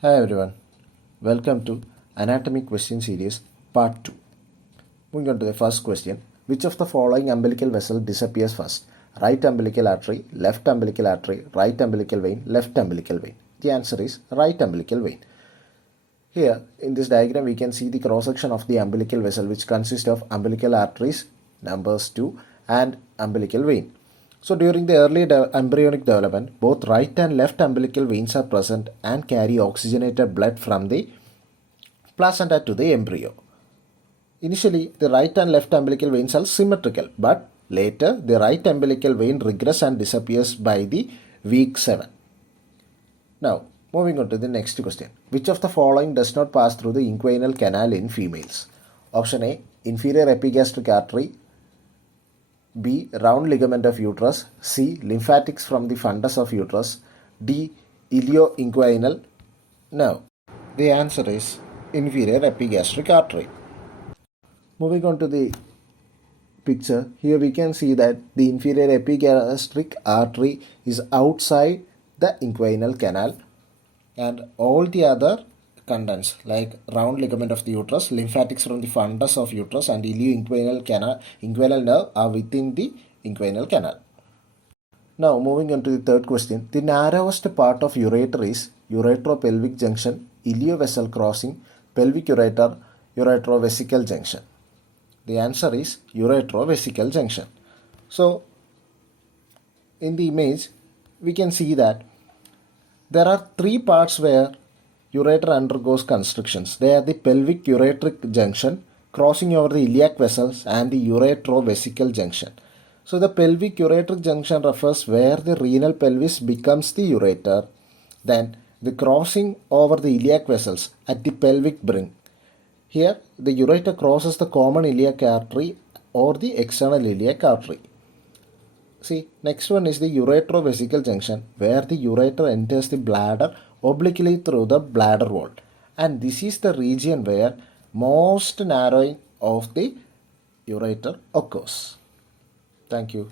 Hi everyone, welcome to Anatomy Question Series Part 2. Moving on to the first question. Which of the following umbilical vessel disappears first? Right umbilical artery, left umbilical artery, right umbilical vein, left umbilical vein. The answer is right umbilical vein. Here in this diagram we can see the cross section of the umbilical vessel, which consists of umbilical arteries numbers 2 and umbilical vein. So during the early embryonic development, both right and left umbilical veins are present and carry oxygenated blood from the placenta to the embryo. Initially, the right and left umbilical veins are symmetrical, but later the right umbilical vein regresses and disappears by the week 7. Now, moving on to the next question. Which of the following does not pass through the inguinal canal in females? Option A, inferior epigastric artery. B, round ligament of uterus. C, lymphatics from the fundus of uterus. D, ilioinguinal. No, the answer is inferior epigastric artery. Moving on to the picture, here we can see that the inferior epigastric artery is outside the inguinal canal, and all the other contents like round ligament of the uterus, lymphatics from the fundus of uterus, and ilioinguinal canal, inguinal nerve are within the inguinal canal. Now moving on to the third question. The narrowest part of ureter is uretropelvic junction, iliovesical crossing, pelvic ureter, uretrovesical junction. The answer is uretrovesical junction. So in the image we can see that there are three parts where ureter undergoes constrictions. They are the pelvic ureteric junction, crossing over the iliac vessels, and the uretrovesical junction. So the pelvic ureteric junction refers where the renal pelvis becomes the ureter. Then the crossing over the iliac vessels at the pelvic brim. Here the ureter crosses the common iliac artery or the external iliac artery. See, next one is the uretrovesical junction, where the ureter enters the bladder obliquely through the bladder wall, and this is the region where most narrowing of the ureter occurs. Thank you.